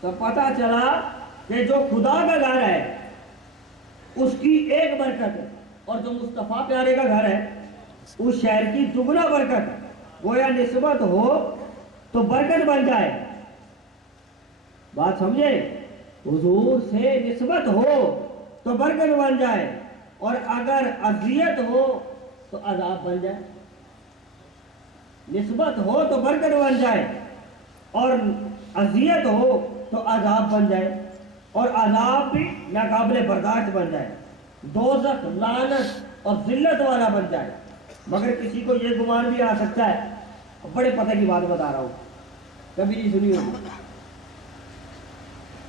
تو پتہ چلا کہ جو خدا کا گھر ہے اس کی ایک برکت ہے، اور جو مصطفیٰ پیارے کا گھر ہے اس شہر کی دگنا برکت، گویا نسبت ہو تو برکت بن جائے. بات سمجھے؟ حضور سے نسبت ہو تو برکت بن جائے، اور اگر اذیت ہو تو عذاب بن جائے. نسبت ہو تو برکت بن جائے، اور اذیت ہو تو عذاب بن جائے، اور عذاب بھی ناقابل برداشت بن جائے، دوزخ لعنت اور ذلت والا بن جائے. مگر کسی کو یہ گمان بھی آ سکتا ہے، بڑے پتہ کی بات بتا رہا ہوں، کبھی نہیں سنی ہوگی،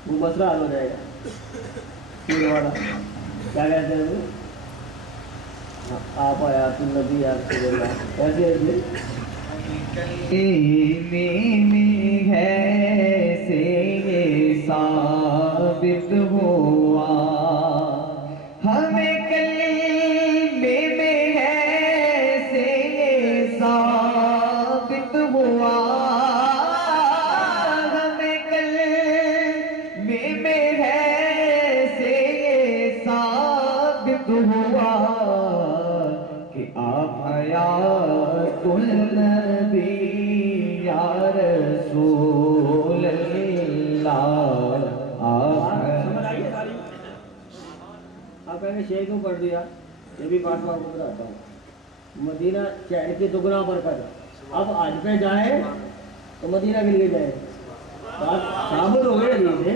وہ مسئلہ حل ہو جائے گا. والا کیا کہتے ہیں آپ آیات النبی رسول اللہ کیسے ایسے میں ہے سے یہ ثابت ہوا، ہمیں کلمے میں ہے سے یہ ثابت ہوا، ہمیں کلمے میں ہے سے یہ ثابت ہوا کہ آپ حیات النبی یا رسول اللہ. سمجھ آئیے ساری؟ آپ کہیں گے شیخ کیوں پڑھ دیا؟ یہ بھی بات میں آپ کو بتاتا ہوں. مدینہ شہر کی دگنا برکت. اب آج پہ جائیں تو مدینہ کے لیے جائیں، بات ثابت ہو گئی حدیث سے.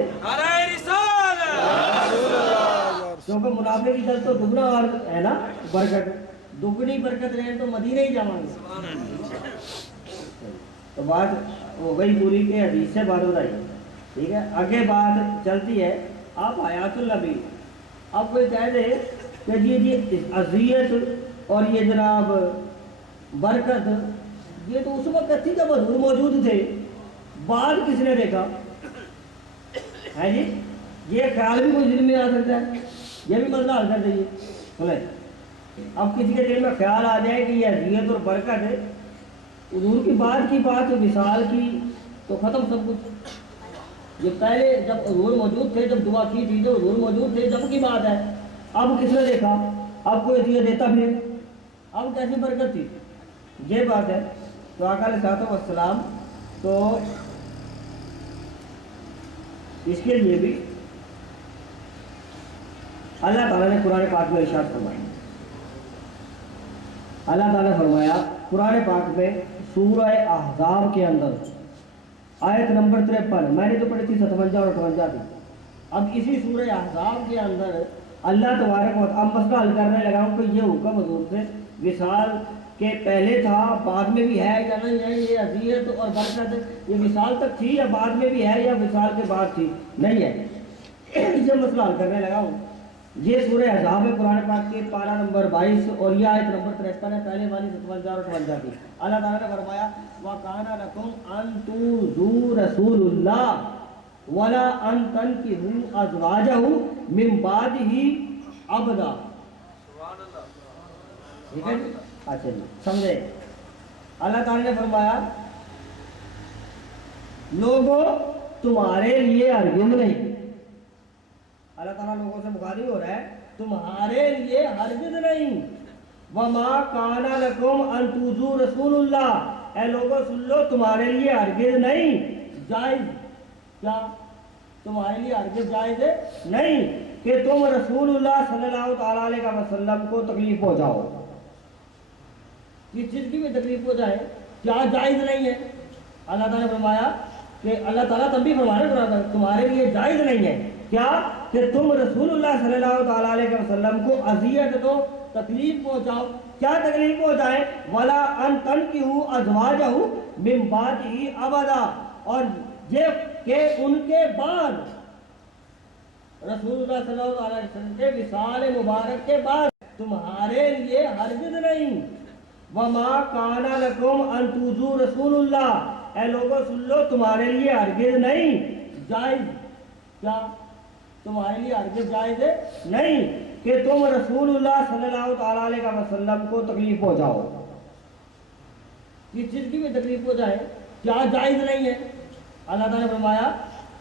کیونکہ منافع کی طرف تو دگنا ہے نا برکت، دگنی برکت رہے تو مدینہ ہی جائیں گے. تو بات ہو گئی پوری کے حدیث سے بات بتائی. ٹھیک ہے، آگے بات چلتی ہے. آپ حیات النبی، اب کوئی کہہ دے کہ جی اذیت اور یہ جناب برکت یہ تو اس وقت تھی جب حضور موجود تھے، بعد کس نے دیکھا ہے جی؟ یہ خیال بھی کوئی دل میں آ سکتا ہے، یہ بھی مسئلہ حل کر دیجیے. سنیں، اب کسی کے دل میں خیال آ جائے کہ یہ اذیت اور برکت ہے، حضور کی بات وصال کی تو ختم سب کچھ. یہ پہلے جب حضور موجود تھے، جب دعا کی تھی تو حضور موجود تھے، جب کی بات ہے. اب کس نے دیکھا؟ اب کوئی اذیت دیتا بھی نہیں، اب کیسی برکت تھی؟ یہ بات ہے. تو آقا علیہ الصلوۃ والسلام تو اس کے لیے بھی اللہ تعالیٰ نے قرآن پاک میں ارشاد فرمایا. اللہ تعالیٰ نے فرمایا قرآن پاک میں سورہ احزاب کے اندر آیت نمبر 53، میں نے تو پڑھی تھی 57 اور 58 تھی. اب اسی سورہ احزاب کے اندر اللہ تبارک و تعالیٰ، اب مسئلہ حل کرنے لگا ہوں کہ یہ حکم حضور سے وصال کے پہلے تھا، بعد میں بھی ہے یا نہیں ہے؟ یہ اذیت اور برکت یہ وصال تک تھی یا بعد میں بھی ہے یا وصال کے بعد تھی؟ نہیں ہے. یہ مسئلہ حل کرنے لگا ہوں. یہ سورہ احزاب ہے قرآن پاک کے پارہ نمبر 22 اور یہ آیت نمبر 53 ہے، پہلے والی 57 اور 58 کی. اللہ تعالیٰ نے فرمایا وَقَانَ لَكُمْ أَن تُؤْذُوا رَسُولَ اللَّهِ وَلَا أَن تَنكِحُوا أَزْوَاجَهُ مِن بَعْدِهِ أَبَدًا. ٹھیک ہے جی؟ اچھا جی سمجھے. اللہ تعالیٰ نے فرمایا لوگوں تمہارے لیے ہرگز نہیں، اللہ تعالیٰ لوگوں سے مخاطب ہو رہا ہے، تمہارے لیے ہرگز نہیں. وَمَا كَانَ لَكُمْ أَن تُؤْذُوا رَسُولَ اللَّهِ، اے لوگوں سن لو تمہارے لیے ہرگز نہیں جائز. کیا تمہارے لیے ہرگز جائز ہے نہیں کہ تم رسول اللہ صلی اللہ تعالیٰ علیہ وسلم کو تکلیف پہنچاؤ. کس چیز کی بھی تکلیف پہنچائے؟ کیا جائز نہیں ہے؟ اللہ تعالیٰ نے فرمایا کہ اللہ تعالیٰ تب بھی فرمایا تمہارے لیے جائز نہیں ہے کیا کہ تم رسول اللہ صلی اللہ تعالیٰ علیہ وسلم کو اذیت دو، تکلیف پہنچاؤ. کیا تکلیف پہنچائے؟ وَلَا أَن تَنكِحُوا أَزْوَاجَهُ مِن بَعْدِهِ أَبَدًا، اور یہ کہ ان کے بعد رسول اللہ صلی اللہ علیہ وسلم کے وصال مبارک کے بعد تمہارے لیے ہرگز نہیں. وَمَا كَانَ لَكُمْ أَن تُؤْذُوا رَسُولَ اللَّهِ، اے لوگوں سن لو تمہارے لیے ہرگز نہیں جائز. کیا تمہارے لیے ہرگز جائز ہے نہیں کہ تم رسول اللہ صلی اللہ تعالیٰ علیہ وسلم کو تکلیف پہنچاؤ. کس چیز کی بھی تکلیف پہنچائے؟ کیا جائز نہیں ہے؟ اللہ تعالیٰ نے فرمایا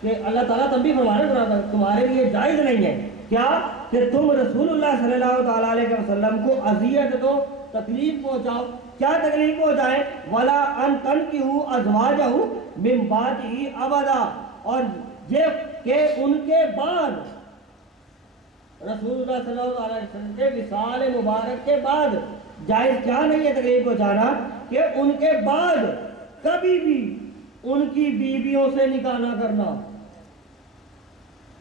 کہ اللہ تعالیٰ تب بھی فرما رہا ہے تمہارے لیے جائز نہیں ہے کیا کہ تم رسول اللہ صلی اللہ تعالیٰ علیہ وسلم کو اذیت دو، تکلیف پہنچاؤ. کیا تکلیف پہنچائے؟ ولا ان تنکحوا ازواجہ من بعدہ ابدا، اور یہ کہ ان کے بعد رسول اللہ صلی اللہ علیہ وسلم کے وصال مبارک کے بعد جائز کیا نہیں ہے تکلیف پہنچانا کہ ان کے بعد کبھی بھی ان کی بیویوں سے نکاح نہ کرنا.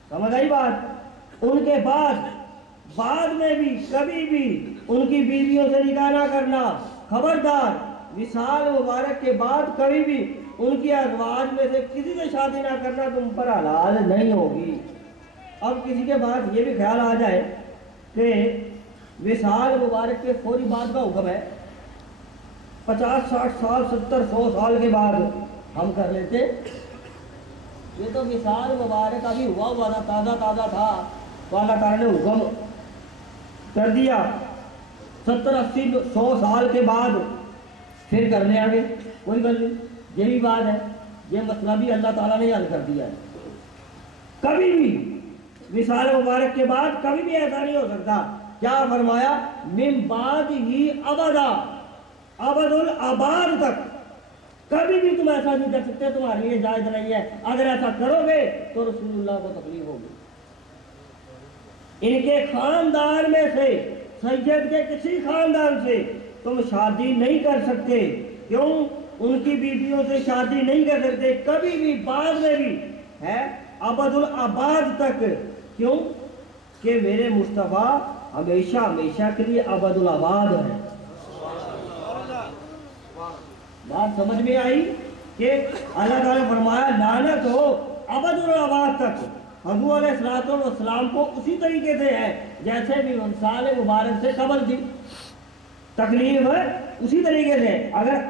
سمجھ آئی بات؟ ان کے بعد میں بھی کبھی بھی ان کی بیویوں سے نکاح نہ کرنا. خبردار، وصال مبارک کے بعد کبھی بھی ان کی ازواج میں سے کسی سے شادی نہ کرنا تم پر حلال نہیں ہوگی. اب کسی کے بعد یہ بھی خیال آ جائے کہ وصال مبارک کے فوری بعد کا حکم ہے، 50 60 سال 70 100 سال کے بعد ہم کر لیتے. یہ تو وصال مبارک ابھی ہوا تھا، تازہ تھا، تو اللہ تعالیٰ نے حکم کر دیا 70 80 100 سال کے بعد پھر کر لیں آگے، کوئی بات نہیں. یہ بھی بات ہے، یہ مسئلہ بھی اللہ تعالیٰ نے حل کر دیا ہے. کبھی بھی وصال مبارک کے بعد کبھی بھی ایسا نہیں ہو سکتا. کیا فرمایا؟ من بعد ہی ابدا، ابد الآباد تک کبھی بھی تم ایسا نہیں کر سکتے، تمہارے لیے جائز نہیں ہے. اگر ایسا کرو گے تو رسول اللہ کو تکلیف ہوگی. ان کے خاندان میں سے، سید کے کسی خاندان سے تم شادی نہیں کر سکتے. کیوں؟ ان کی بیویوں سے شادی نہیں کر سکتے کبھی بھی، بعد میں بھی ہے ابد الآباد تک. کیوں؟ کہ میرے مصطفیٰ ہمیشہ ہمیشہ کے لیے ابد الآباد ہے. بات سمجھ میں آئی کہ اللہ تعالیٰ نے فرمایا لعنت ہو ابد الآباد تک. حضور علیہ السلام کو اسی طریقے سے ہے جیسے بھی وصال مبارک سے قبل تھی، تکلیف ہے اسی طریقے سے. اگر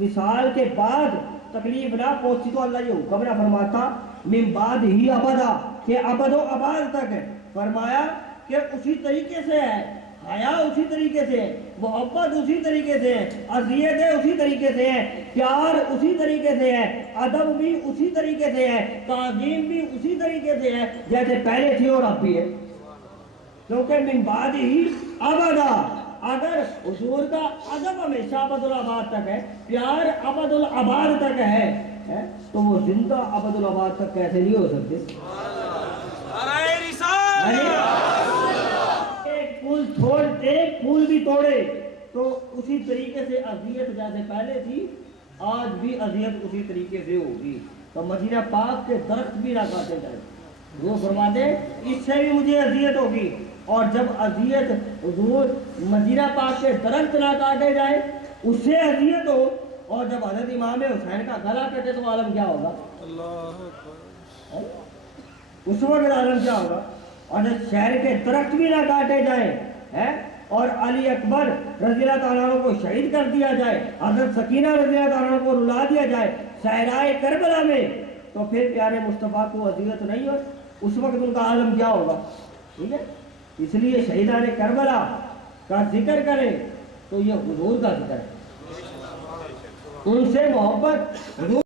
وصال کے بعد تکلیف نہ پہنچی تو اللہ یہ حکم نہ فرماتا من بعد ہی ابدا، کہ ابد و اباد تک ہے. فرمایا کہ اسی طریقے سے ہے، حیا اسی طریقے سے ہے، محبت اسی طریقے سے ہے، اذیتیں اسی طریقے سے ہیں، پیار اسی طریقے سے ہے، ادب بھی اسی طریقے سے ہے، تعظیم بھی اسی طریقے سے ہے جیسے پہلے تھی اور اب بھی ہے. کیونکہ من بعد ہی ابدا، اگر حضور کا ادب ہمیشہ ابد الآباد تک ہے، پیار ابد الآباد تک ہے تو وہ زندہ ابد الآباد تک کیسے نہیں ہو سکتے؟ ایک پھول بھی توڑے تو اسی طریقے سے اذیت جیسے پہلے تھی آج بھی اذیت اسی طریقے سے ہوگی. تو مدینہ پاک کے درخت بھی نہ کاٹے جائے. وہ فرماتے اس سے بھی مجھے اذیت ہوگی. اور جب اذیت حضور مدینہ پاک کے درخت نہ کاٹے جائے اس سے اذیت ہو، اور جب حضرت امام حسین کا گلا کٹے تو عالم کیا ہوگا؟ اس وقت عالم کیا ہوگا؟ اور جب شہر کے درخت بھی نہ کاٹے جائیں اور علی اکبر رضی اللہ تعالیٰ عنہ کو شہید کر دیا جائے، حضرت سکینہ رضی اللہ تعالیٰ عنہ کو رلا دیا جائے صحرائے کربلا میں، تو پھر پیارے مصطفیٰ کو اذیت نہیں ہو، اس وقت ان کا عالم کیا ہوگا؟ ٹھیک ہے. اس لیے شہیدان کربلا کا ذکر کریں تو یہ حضور کا ذکر ہے، ان سے محبت حضور